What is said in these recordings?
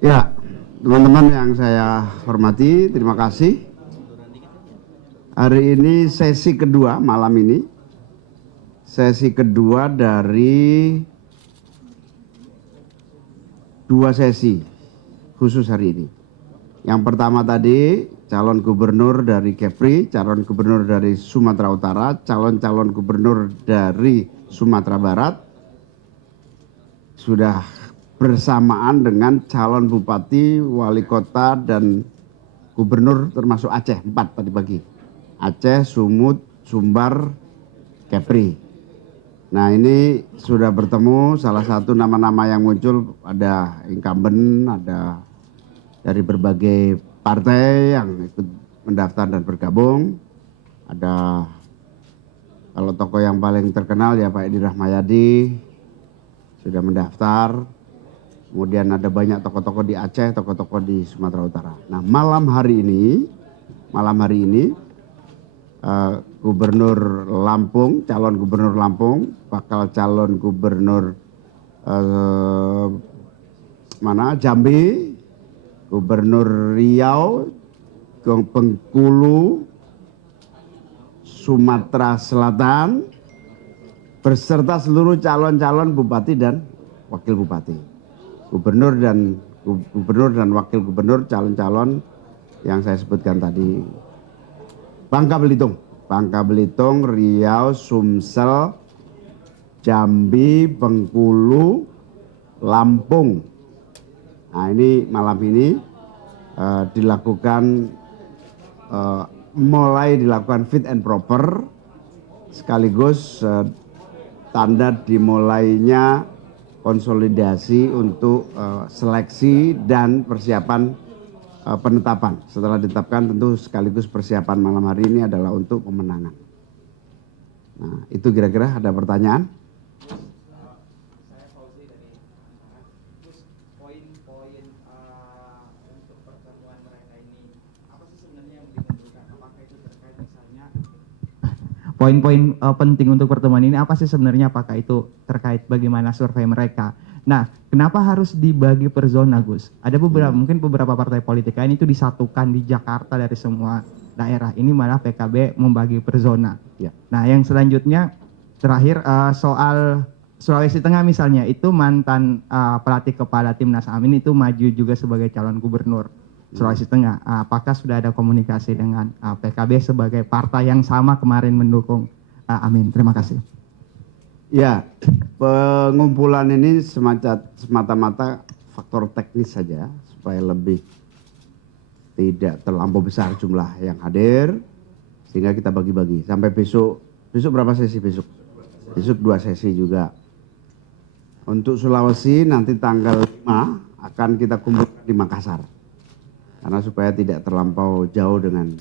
Ya, teman-teman yang saya hormati, terima kasih. Hari ini sesi kedua malam ini. Sesi kedua dari 2 sesi khusus hari ini. Yang pertama tadi calon gubernur dari Kepri, calon gubernur dari Sumatera Utara, calon-calon gubernur dari Sumatera Barat sudah bersamaan dengan calon bupati, wali kota, dan gubernur termasuk Aceh, 4 tadi pagi. Aceh, Sumut, Sumbar, Kepri. Nah ini sudah bertemu, salah satu nama-nama yang muncul ada incumbent, ada dari berbagai partai yang ikut mendaftar dan bergabung. Ada kalau tokoh yang paling terkenal ya Pak Edi Rahmayadi sudah mendaftar. Kemudian ada banyak tokoh-tokoh di Aceh, tokoh-tokoh di Sumatera Utara. Nah malam hari ini Gubernur Lampung, calon gubernur Lampung, bakal calon gubernur Jambi, gubernur Riau, Bengkulu, Sumatera Selatan, beserta seluruh calon-calon bupati dan wakil bupati. Gubernur dan wakil gubernur calon-calon yang saya sebutkan tadi. Bangka Belitung, Riau, Sumsel, Jambi, Bengkulu, Lampung. Nah ini malam ini mulai dilakukan fit and proper, sekaligus tanda dimulainya konsolidasi untuk seleksi dan persiapan penetapan. Setelah ditetapkan tentu sekaligus persiapan malam hari ini adalah untuk pemenangan. Nah itu kira-kira ada pertanyaan? Saya Fauzi dari terus poin-poin untuk pertemuan mereka ini apa sih sebenarnya yang dikumpulkan? Apakah itu terkait misalnya poin-poin penting untuk pertemuan ini apa sih sebenarnya? Apakah itu terkait bagaimana survei mereka? Nah, kenapa harus dibagi per zona, Gus? Ada mungkin beberapa partai politik lain itu disatukan di Jakarta dari semua daerah. Ini malah PKB membagi per zona. Ya. Nah, yang selanjutnya terakhir soal Sulawesi Tengah misalnya, itu mantan pelatih kepala Timnas Amin itu maju juga sebagai calon gubernur Sulawesi Tengah. Apakah sudah ada komunikasi dengan PKB sebagai partai yang sama kemarin mendukung Amin? Terima kasih. Ya, pengumpulan ini semata-mata faktor teknis saja supaya lebih tidak terlampau besar jumlah yang hadir, sehingga kita bagi-bagi sampai besok. Besok berapa sesi besok? Besok 2 sesi juga. Untuk Sulawesi nanti tanggal 5 akan kita kumpulkan di Makassar, karena supaya tidak terlampau jauh dengan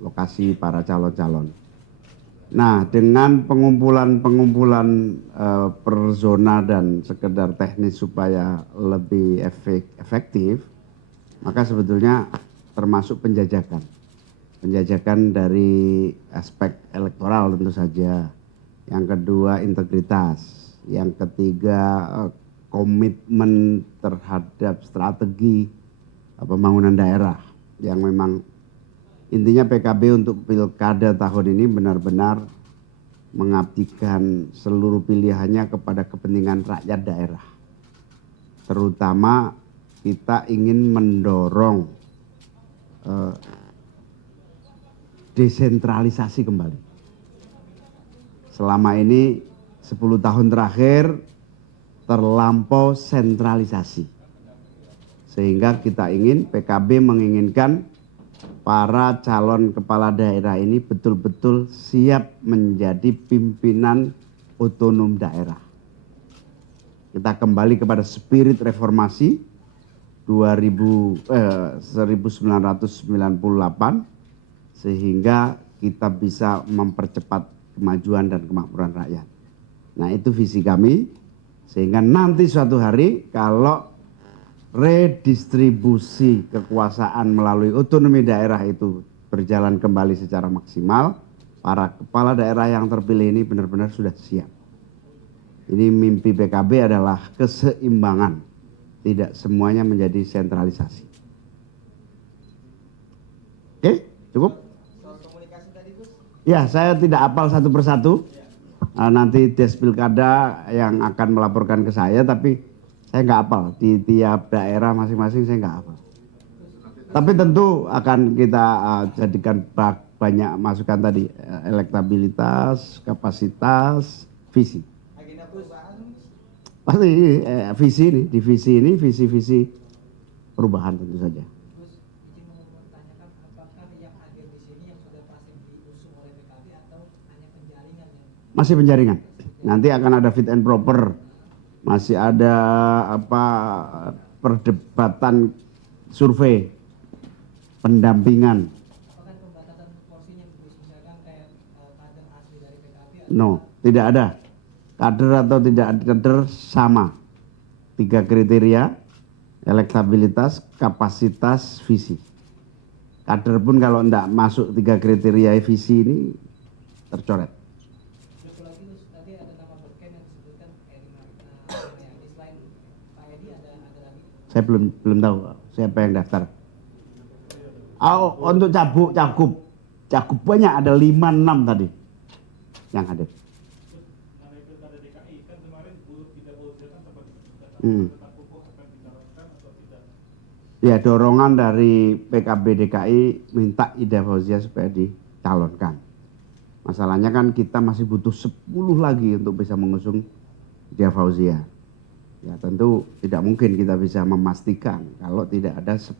lokasi para calon-calon. Nah, dengan pengumpulan per zona dan sekedar teknis supaya lebih efektif, maka sebetulnya termasuk penjajakan. Penjajakan dari aspek elektoral tentu saja. Yang kedua integritas. Yang ketiga komitmen terhadap strategi pembangunan daerah yang memang intinya PKB untuk pilkada tahun ini benar-benar mengabdikan seluruh pilihannya kepada kepentingan rakyat daerah. Terutama kita ingin mendorong desentralisasi kembali. Selama ini 10 tahun terakhir terlampau sentralisasi. Sehingga kita PKB menginginkan para calon kepala daerah ini betul-betul siap menjadi pimpinan otonom daerah. Kita kembali kepada spirit reformasi 1998 sehingga kita bisa mempercepat kemajuan dan kemakmuran rakyat. Nah itu visi kami, sehingga nanti suatu hari kalau redistribusi kekuasaan melalui otonomi daerah itu berjalan kembali secara maksimal, para kepala daerah yang terpilih ini benar-benar sudah siap. Ini mimpi PKB adalah keseimbangan tidak semuanya menjadi sentralisasi. Oke, cukup? Soal komunikasi tadi Gus. Ya, saya tidak hafal satu persatu. Nanti Des Pilkada yang akan melaporkan ke saya, tapi saya nggak hafal. Di tiap daerah masing-masing saya nggak hafal. Tapi tentu akan kita jadikan banyak masukan tadi, elektabilitas, kapasitas, visi. Agenda perubahan Pasti visi ini, di visi-visi perubahan tentu saja. Gus, izin mempertanyakan apakah yang hadir di sini yang sudah pasti diusung oleh PKB atau hanya penjaringan yang Masih penjaringan. Nanti akan ada fit and proper. Masih ada perdebatan survei, pendampingan. apakah pembatasan porsinya Gus, misalkan kayak kader asli dari PKB atau No, tidak ada. Kader atau tidak kader sama. 3 kriteria, elektabilitas, kapasitas, visi. Kader pun kalau tidak masuk 3 kriteria visi ini tercoret. Satu lagi Gus, tadi ada nama Berken yang disebutkan Edi Mariadi, selain Pak Edi ada lagi. Saya belum tahu siapa yang daftar. Untuk cagup banyak, ada 5-6 tadi yang hadir. Ya, dorongan dari PKB DKI minta Ida Fauzia supaya dicalonkan. Masalahnya kan kita masih butuh 10 lagi untuk bisa mengusung Ida Fauzia. Ya tentu tidak mungkin kita bisa memastikan kalau tidak ada 10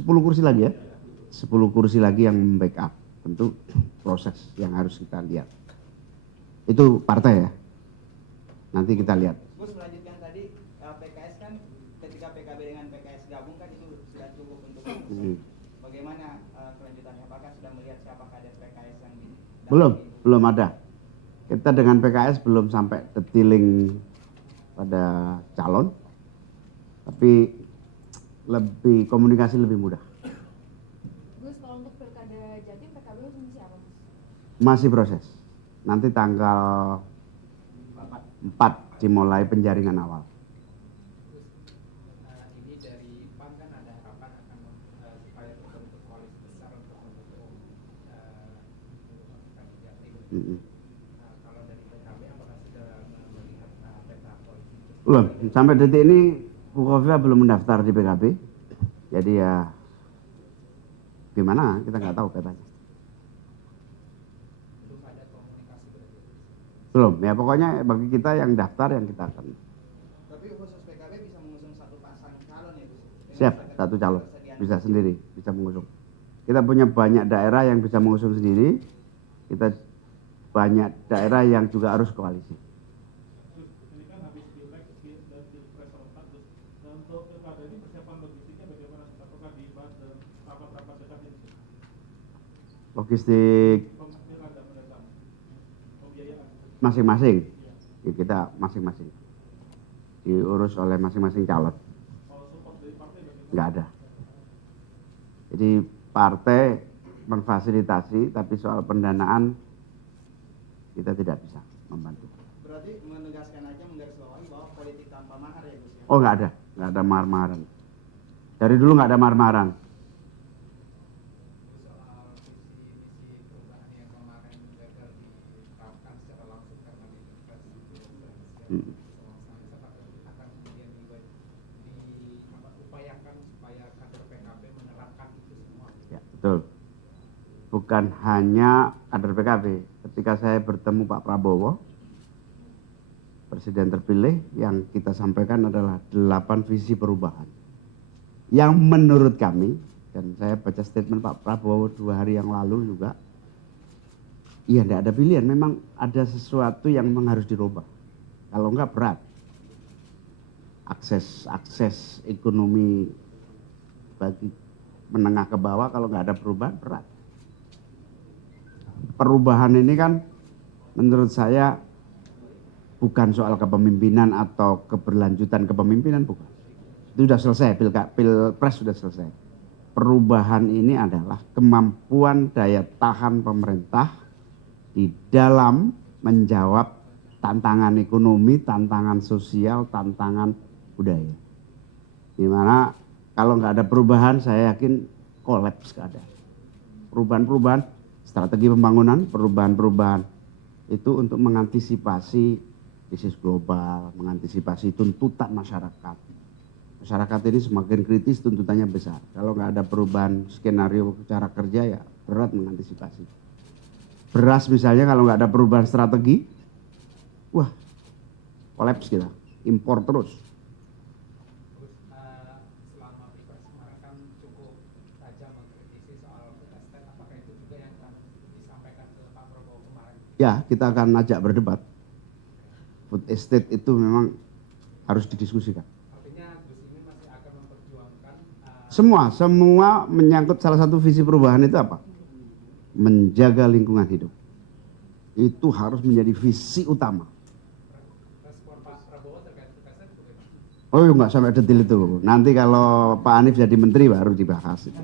kursi lagi ya. 10 kursi lagi yang membackup. Tentu proses yang harus kita lihat. Itu partai ya. Nanti kita lihat. Gus, melanjutkan tadi PKS kan ketika PKB dengan PKS gabung kan itu sudah cukup untuk bagaimana kelanjutannya? Apakah sudah melihat siapa kader PKS yang di Belum ada. Kita dengan PKS belum sampai detailing pada calon, tapi komunikasi lebih mudah. Gus, kalau untuk pilkada Jatim PKB usung siapa Gus? Masih proses. Nanti tanggal 4 dimulai penjaringan awal. ini dari PAN kan ada harapan akan supaya terbentuk koalisi besar untuk mendukung Jatim. Kalau dari PKB apakah sudah melihat peta koalisi? Belum, sampai detik ini Bu Khofifah belum mendaftar di PKB. Jadi ya gimana kita nggak tahu petanya. Belum ada komunikasi berarti. Belum, ya pokoknya bagi kita yang daftar yang kita akan. Tapi khusus PKB bisa mengusung satu pasang calon ya Gus? Siap, satu calon, bisa sendiri, bisa mengusung. Kita punya banyak daerah yang bisa mengusung sendiri, kita banyak daerah yang juga harus koalisi. Ini kan habis Pilek dan Pilpres serentak, dan untuk pilkada ini persiapan logistiknya bagaimana? Apakah dibahas dalam rapat-rapat dekat ini? Logistik Pilkada mendatang, pembiayaan. masing-masing, ya, kita masing-masing diurus oleh masing-masing calon. Kalau support dari partai bagaimana? Nggak ada. Jadi partai memfasilitasi, tapi soal pendanaan kita tidak bisa membantu. Berarti menegaskan aja menggarisbawahi bahwa politik tanpa mahar ya Gus ya? Oh nggak ada mahar-maharan. Dari dulu nggak ada mahar-maharan. Soal visi perubahan yang kemarin gagal diterapkan secara langsung karena di Pilpres akan kemudian diupayakan supaya kader PKB menerapkan itu semua. Ya, betul. Bukan hanya kader PKB. Ketika saya bertemu Pak Prabowo, Presiden terpilih, yang kita sampaikan adalah 8 visi perubahan. Yang menurut kami, dan saya baca statement Pak Prabowo 2 hari yang lalu juga, iya tidak ada pilihan, memang ada sesuatu yang memang harus dirubah. Kalau enggak berat. Akses ekonomi bagi menengah ke bawah kalau nggak ada perubahan berat. Perubahan ini kan menurut saya bukan soal kepemimpinan atau keberlanjutan kepemimpinan, bukan. Itu sudah selesai, Pilpres sudah selesai. Perubahan ini adalah kemampuan daya tahan pemerintah di dalam menjawab tantangan ekonomi, tantangan sosial, tantangan budaya. Dimana kalau nggak ada perubahan, saya yakin kolaps keadaan. Perubahan-perubahan, strategi pembangunan, perubahan-perubahan itu untuk mengantisipasi krisis global, mengantisipasi tuntutan masyarakat. Masyarakat ini semakin kritis, tuntutannya besar. Kalau nggak ada perubahan skenario cara kerja, ya berat mengantisipasi. Beras misalnya kalau nggak ada perubahan strategi, wah, kolaps kita, impor terus. Terus selama pilpres kemarin kan cukup tajam mengkritisi soal food estate, apakah itu juga yang akan disampaikan ke Pak Prabowo kemarin? Ya, kita akan ajak berdebat. Food estate itu memang harus didiskusikan. Artinya Gus Imin masih akan memperjuangkan Semua menyangkut salah satu visi perubahan itu apa? Menjaga lingkungan hidup. Itu harus menjadi visi utama. respon Pak Prabowo terkait food estate bagaimana? Oh, nggak sampai detail itu. Nanti kalau Pak Anies jadi menteri baru dibahas itu.